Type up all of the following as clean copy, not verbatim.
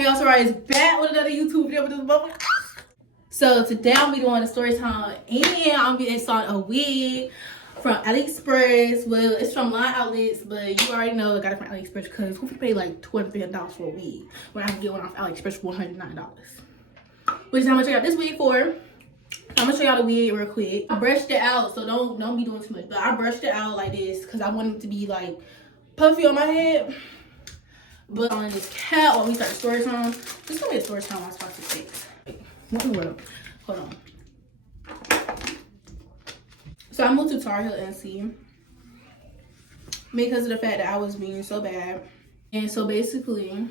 Hey, also right, is back with another YouTube video with this motherfucker. So today I'll be doing a story time and I'll be installing a wig from AliExpress. Well, it's from Line Outlets, but you already know I got it from AliExpress because who can pay like $250 for a wig when I can get one off AliExpress for $109? Which is how much I got this wig for. I'm gonna show y'all the wig real quick. I brushed it out, so don't be doing too much. But I brushed it out like this because I want it to be like puffy on my head. But on this cap while we start story time. This is gonna be a story time I was about to say. What in the world? Hold on. So I moved to Tar Heel, NC because of the fact that I was being so bad. And so basically,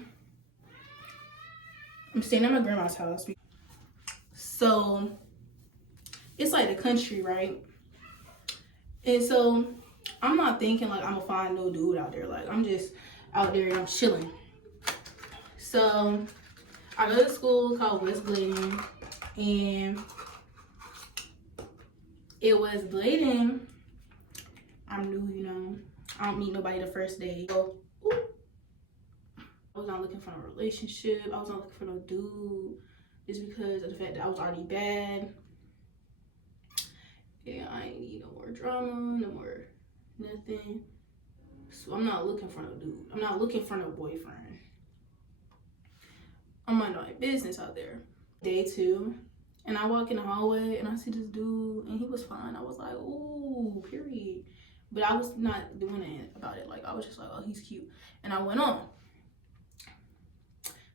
I'm staying at my grandma's house. So it's like the country, right? And so I'm not thinking like I'm gonna find no dude out there. Like I'm just out there and I'm chilling. So I go to school called West Bladen, and it was Bladen. I'm new, you know. I don't meet nobody the first day. So, I was not looking for a relationship. I was not looking for no dude, just because of the fact that I was already bad. Yeah, I ain't need no more drama, no more nothing. So I'm not looking for no dude. I'm not looking for no boyfriend. I'm minding my business out there. Day 2, and I walk in the hallway and I see this dude and he was fine. I was like, ooh, period. But I was not doing anything about it. Like I was just like, oh, he's cute. And I went on.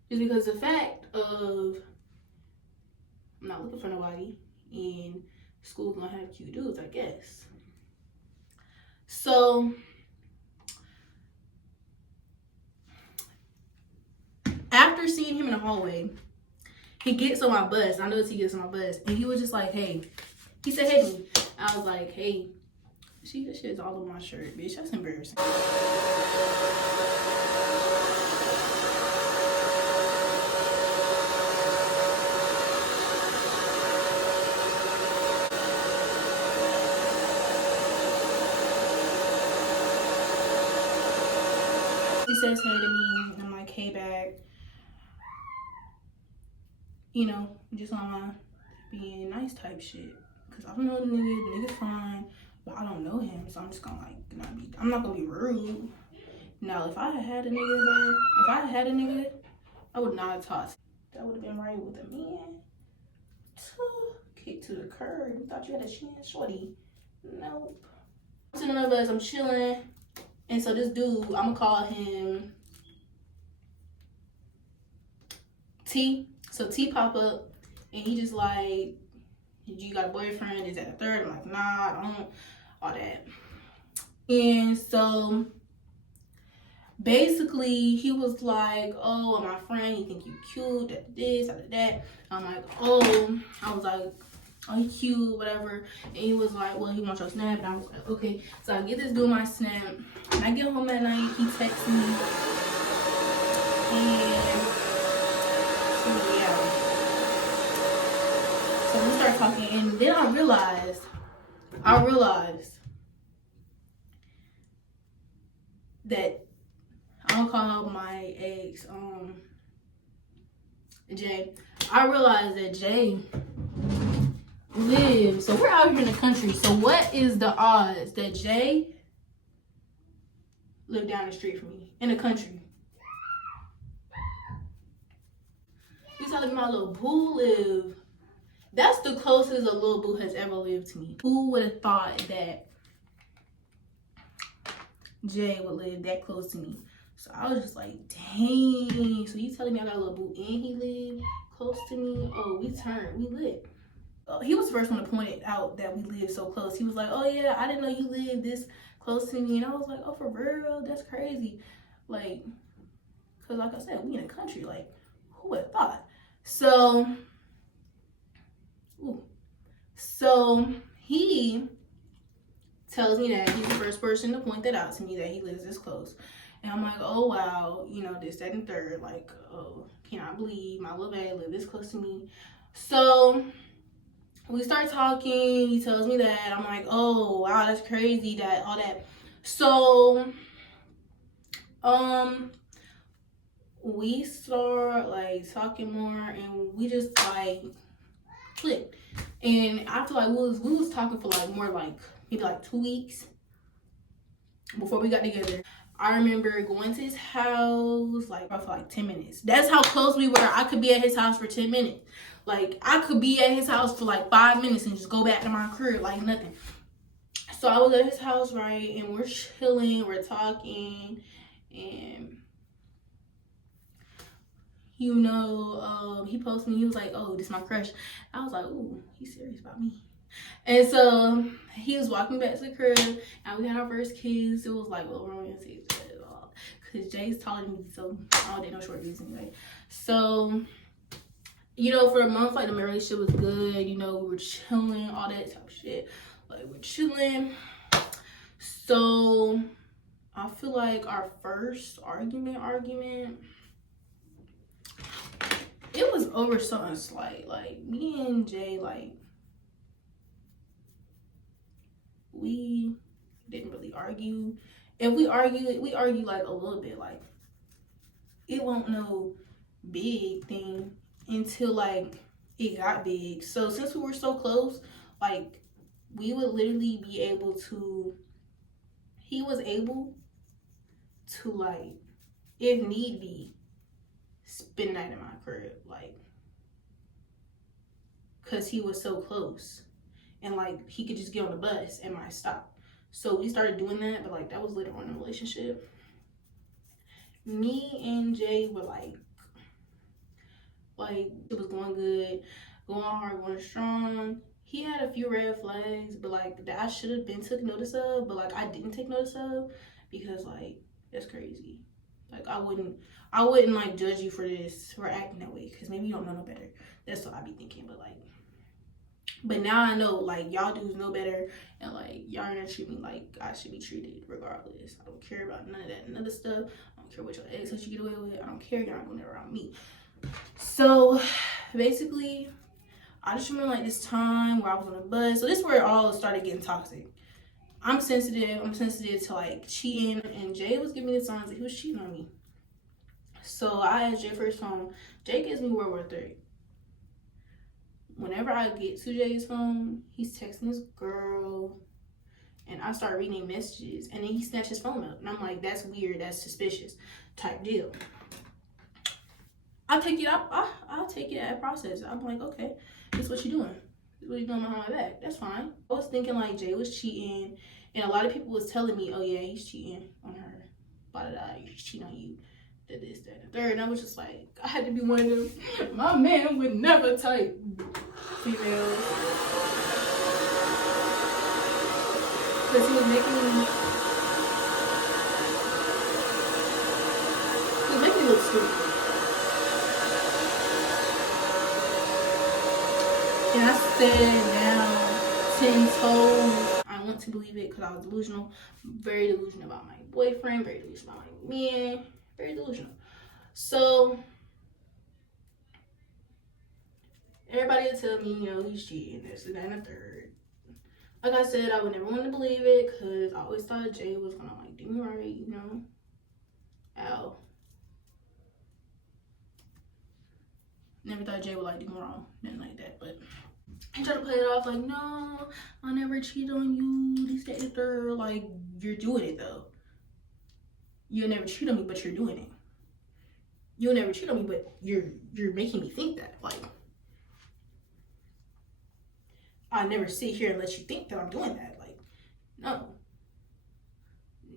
Just because the fact of I'm not looking for nobody and school's gonna have cute dudes, I guess. So after seeing him in the hallway, he gets on my bus. I noticed he gets on my bus. And he was just like, hey. He said, hey to me. I was like, hey. See, this shit's all over my shirt, bitch. That's embarrassing. He says hey to me. And I'm like, hey back. You know, just on my being nice type shit. Cause I don't know the nigga's fine, but I don't know him, so I'm just gonna like I'm not gonna be rude. Now if I had a nigga though, I would not have talked. That would have been right with a man. Kick to the curb. You thought you had a chance, shorty. Nope. So none of us, I'm chilling. And so this dude, I'm gonna call him T. So T pop up and he just like, you got a boyfriend? Is that a third? I'm like, nah, I don't. All that. And so basically he was like, oh, my friend, he think you cute, that this, that. I'm like, oh, I was like, oh, he cute, whatever. And he was like, well, he wants your snap. And I was like, okay. So I get this dude my snap. And I get home that night, he texts me. And yeah. So we start talking, and then I realized that I'm gonna call my ex Jay. I realized that Jay lives, so we're out here in the country. So what is the odds that Jay lived down the street from me in the country? You telling me my little boo live? That's the closest a little boo has ever lived to me. Who would have thought that Jay would live that close to me? So I was just like, dang. So you telling me I got a little boo and he lived close to me? Oh, we lit. He was the first one to point it out that we lived so close. He was like, oh yeah, I didn't know you lived this close to me. And I was like, oh, for real? That's crazy. Like, because like I said, we in the country. Like, who would have thought? So he tells me that he's the first person to point that out to me, that he lives this close. And I'm like, oh wow, you know, this, that, and third. Like, oh, cannot believe my little babe lived this close to me. So we start talking. He tells me that. I'm like, oh wow, that's crazy, that all that. So we start like talking more, and we just like clicked. And I feel like we was talking for like more like maybe like 2 weeks before we got together. I remember going to his house like for like 10 minutes. That's how close we were. I could be at his house for 10 minutes. Like I could be at his house for like 5 minutes and just go back to my crib like nothing. So I was at his house, right, and we're chilling, we're talking, and you know, he posted me, he was like, oh, this is my crush. I was like, ooh, he's serious about me. And so he was walking back to the crib, and we had our first kiss. It was like, well, romantic at all, because Jay's taller than me, so I don't date no short dudes anyway. So, you know, for a month, like, the relationship was good. You know, we were chilling, all that type of shit. Like, we're chilling. So, I feel like our first argument, it was over something slight. Like, me and Jay, like, we didn't really argue. If we argue like a little bit. Like, it won't no big thing until like it got big. So since we were so close, like we would literally be able to, he was able to, like, if need be, spend the night in my crib, like, because he was so close. And like he could just get on the bus and might stop. So we started doing that, but like that was later on in the relationship. Me and Jay were like it was going good, going hard, going strong. He had a few red flags, but like that I should have been took notice of, but like I didn't take notice of, because like that's crazy. Like I wouldn't like judge you for this, for acting that way, because maybe you don't know no better. That's what I be thinking. But now I know, like, y'all dudes know better, and like y'all gonna treat me like I should be treated regardless. I don't care about none of that other stuff. I don't care what your ex let you get away with. I don't care. Y'all not doing it around me. So basically, I just remember like this time where I was on a bus. So this is where it all started getting toxic. I'm sensitive to like cheating, and Jay was giving me the signs that he was cheating on me. So I asked Jay for his phone. Jay gives me World War III. Whenever I get to Jay's phone, he's texting this girl, and I start reading messages, and then he snatched his phone up, and I'm like, that's weird, that's suspicious type deal. I'll take it at process. I'm like, okay, this is what you doing. This is what you doing behind my back. That's fine. I was thinking like Jay was cheating, and a lot of people was telling me, oh yeah, he's cheating on her. Blah, blah, blah. He's cheating on you. This, that, and the third. And I was just like, I had to be one of them. My man would never type females. Because he was making me look stupid. And I said down 10 toes. I want to believe it because I was delusional. Very delusional about my boyfriend. Very delusional about my man. Very delusional. So everybody would tell me, you know, he's cheating, this and that and the third. Like I said, I would never want to believe it, because I always thought Jay was gonna like do me right, you know. Ow. Never thought Jay would like do me wrong, nothing like that. But he tried to play it off like, no, I never cheated on you, this, that, and the third. Like, you're doing it though. You'll never cheat on me, but you're doing it. You'll never cheat on me, but you're making me think that. Like, I never sit here and let you think that I'm doing that. Like, no.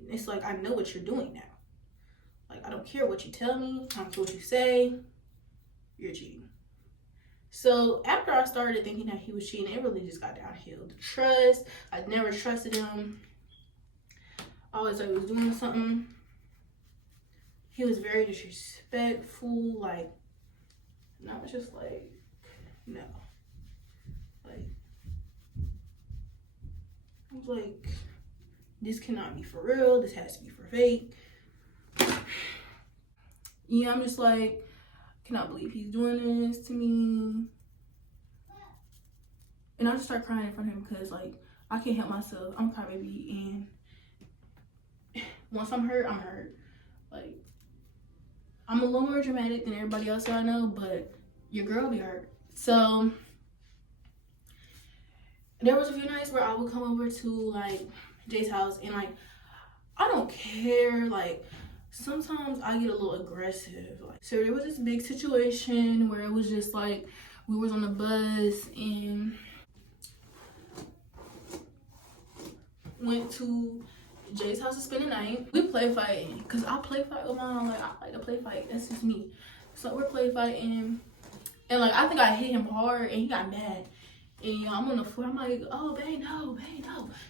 It's like, I know what you're doing now. Like, I don't care what you tell me. I don't care what you say. You're cheating. So after I started thinking that he was cheating, it really just got downhill. The trust, I never trusted him. I always thought he was doing something. He was very disrespectful, like, and I was just like, no. Like, I was like, this cannot be for real, this has to be for fake. Yeah, I'm just like, cannot believe he's doing this to me. And I just start crying in front of him, because like, I can't help myself. I'm a crybaby, and once I'm hurt, I'm hurt. Like, I'm a little more dramatic than everybody else that I know, but your girl be hurt. So there was a few nights where I would come over to like Jay's house, and like I don't care, like sometimes I get a little aggressive. Like, so there was this big situation where it was just like we was on the bus and went to Jay's house to spend the night. We play fighting, cause I play fight with mom. Like I like to play fight. That's just me. So we're play fighting, and like I think I hit him hard, and he got mad. And I'm on the floor. I'm like, oh, babe, no,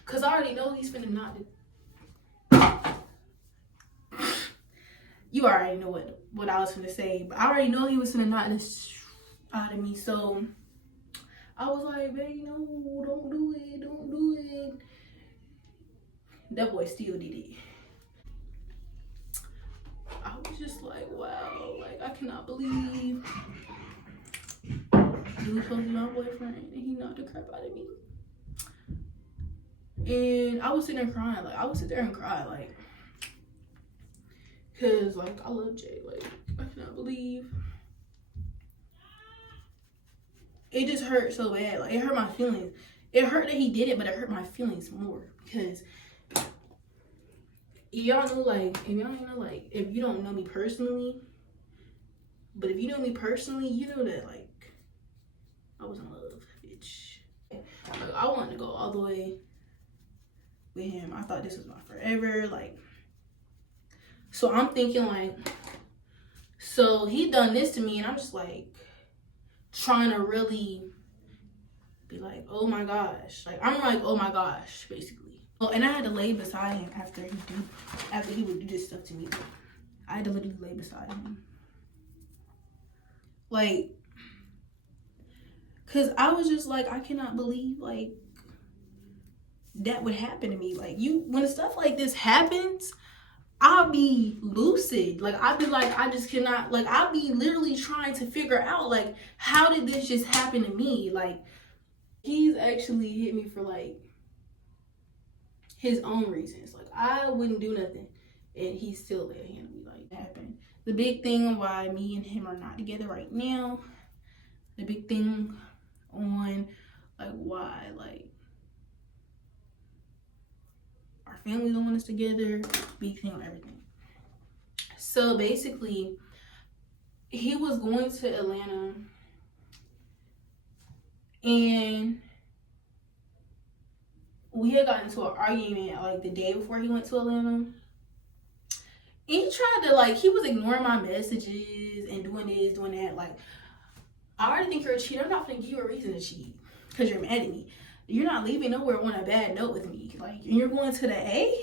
cause I already know he's finna knock it. You already know what I was finna say, but I already know he was finna knock this out of me. So I was like, babe, no, don't do it. That boy still did it. I was just like, wow, like I cannot believe he was supposed to be my boyfriend and he knocked the crap out of me. And I was sitting there crying, like I would sit there and cry, like, cause like I love Jay, like I cannot believe. It just hurt so bad, like it hurt my feelings. It hurt that he did it, but it hurt my feelings more because y'all know, like, if y'all know, like, if you don't know me personally, but if you know me personally, you know that, like, I was in love, bitch. Like, I wanted to go all the way with him. I thought this was my forever, like, so I'm thinking, like, so he done this to me, and I'm just, like, trying to really be like, oh my gosh. Like, I'm like, oh my gosh, basically. Well, and I had to lay beside him after he would do this stuff to me. I had to literally lay beside him. Like, cause I was just like, I cannot believe like that would happen to me. Like when stuff like this happens, I'll be lucid. Like I'll be like, I just cannot, like I'll be literally trying to figure out like, how did this just happen to me? Like he's actually hit me for like his own reasons. Like I wouldn't do nothing and he still let him be like that happened. The big thing why me and him are not together right now, the big thing on like why like our family don't want us together, big thing on everything. So basically he was going to Atlanta and we had gotten into an argument like the day before he went to Atlanta. And he tried to like, he was ignoring my messages and doing this, doing that. Like, I already think you're a cheater. I'm not gonna give you a reason to cheat because you're mad at me. You're not leaving nowhere on a bad note with me. Like, and you're going to the A?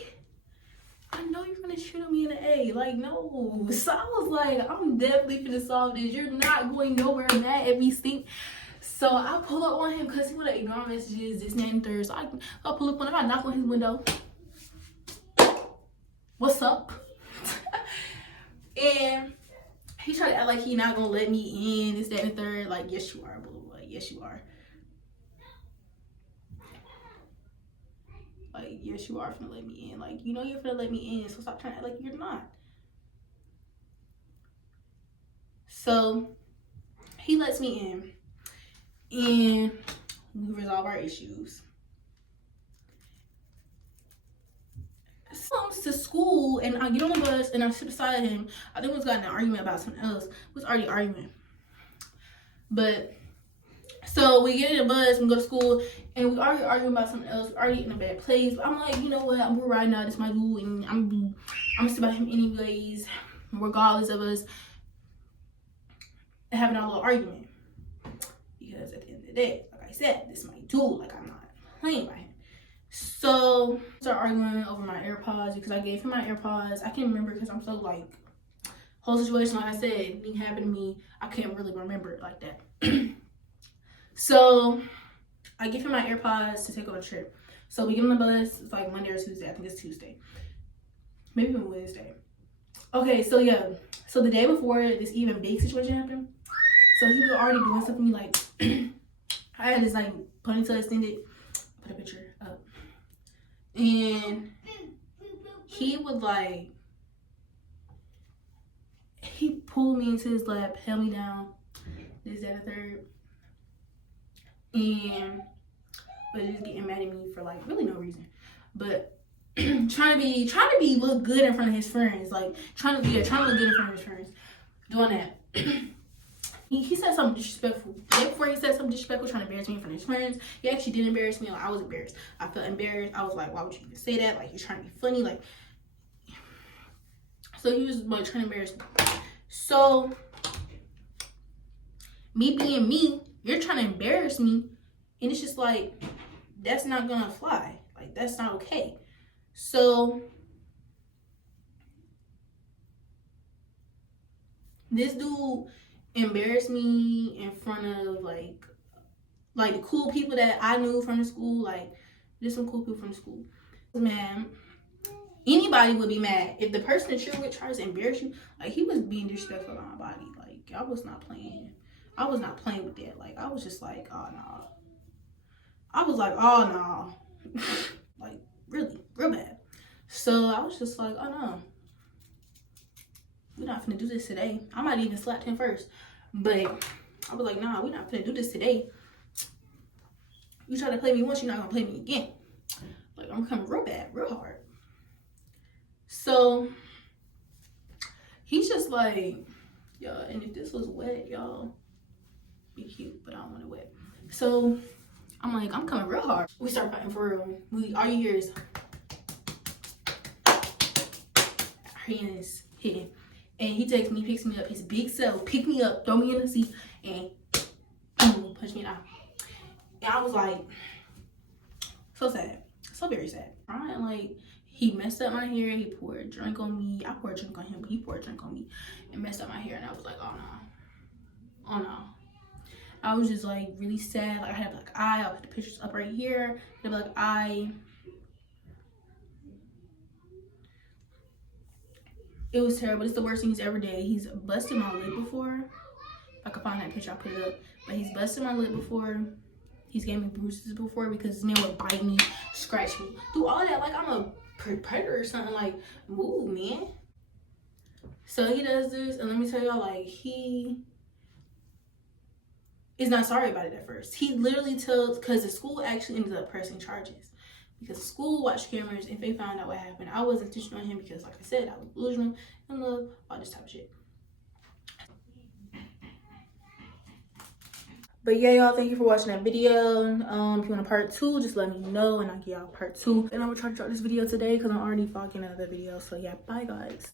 I know you're gonna cheat on me in the A. Like, no. So I was like, I'm definitely gonna solve this. You're not going nowhere mad at me, stink. So I pull up on him because he would have ignored messages, this, that, and third. So I pull up on him. I knock on his window. What's up? And he tried to act like he not gonna let me in, this, that, and third. Like, yes, you are, blah, blah, blah. Yes, you are. Like, yes, you are finna let me in. Like, you know you're finna let me in, so stop trying to act like you're not. So he lets me in, and we resolve our issues. Comes to school and I get on the bus and I sit beside him. I think we was got in an argument about something else. We was already arguing. But so we get in the bus and go to school and we already arguing about something else. We're already in a bad place. But I'm like, you know what? We're riding out. It's my boo and I'm gonna sit by him anyways, regardless of us having our little argument. Because at the end of the day, like I said, this is my dude. Like I'm not playing by him. So I started arguing over my AirPods because I gave him my AirPods. I can't remember because I'm so like, whole situation, like I said, anything happened to me, I can't really remember it like that. So I give him my AirPods to take on a trip. So we get on the bus, it's like Monday or Tuesday, I think it's Tuesday. Maybe even Wednesday. Okay, so yeah. So the day before this even big situation happened, so he was already doing something to me like, I had this like ponytail extended, put a picture up. And he would like, he pulled me into his lap, held me down, this, that, and third, and but just getting mad at me for like really no reason, but trying to be look good in front of his friends, like trying to look good in front of his friends, doing that. He said something disrespectful. The day before he said something disrespectful, trying to embarrass me in front of his friends. He actually did embarrass me. Like, I was embarrassed. I felt embarrassed. I was like, why would you even say that? Like, he's trying to be funny. Like, so he was like trying to embarrass me. So me being me, you're trying to embarrass me, and it's just like, that's not gonna fly. Like, that's not okay. So this dude embarrassed me in front of like the cool people that I knew from the school. Like, there's some cool people from the school. Man, anybody would be mad if the person that you're with tries to embarrass you. Like, he was being disrespectful on my body. Like, I was not playing with that. Like, I was just like, oh no. I was like, oh no. Like, really, real bad. So I was just like, oh no, we're not finna do this today. I might even slap him first, but I was like, nah, we're not finna do this today. You try to play me once, you're not gonna play me again. Like, I'm coming real bad, real hard. So he's just like, y'all, and if this was wet, y'all, be cute, but I don't want it wet. So I'm like, I'm coming real hard. We start fighting for real. All you hear is hands hitting. And he takes me, picks me up, his big self, pick me up, throw me in the seat, and boom, punch me down. And I was like, so sad, so very sad. Right? Like, he messed up my hair, he poured a drink on me. I poured a drink on him, but he poured a drink on me and messed up my hair. And I was like, oh no, oh no. I was just like really sad. Like, I had a black eye. I'll put the pictures up right here. I had a black eye. It was terrible. It's the worst thing he's ever did. He's busted my lip before. If I could find that picture, I'll put it up. But he's busted my lip before. He's gave me bruises before because this man would bite me, scratch me, do all that like I'm a predator or something. Like, move, man. So he does this, and let me tell y'all, like, he is not sorry about it at first. He literally tells, because the school actually ended up pressing charges. Because the school watched cameras and they found out what happened. I wasn't teaching on him because, like I said, I was delusional, in love, all this type of shit. But yeah, y'all, thank you for watching that video. If you want a part 2, just let me know and I'll give y'all part 2. And I'm gonna try to drop this video today because I'm already vlogging another video. So yeah, bye guys.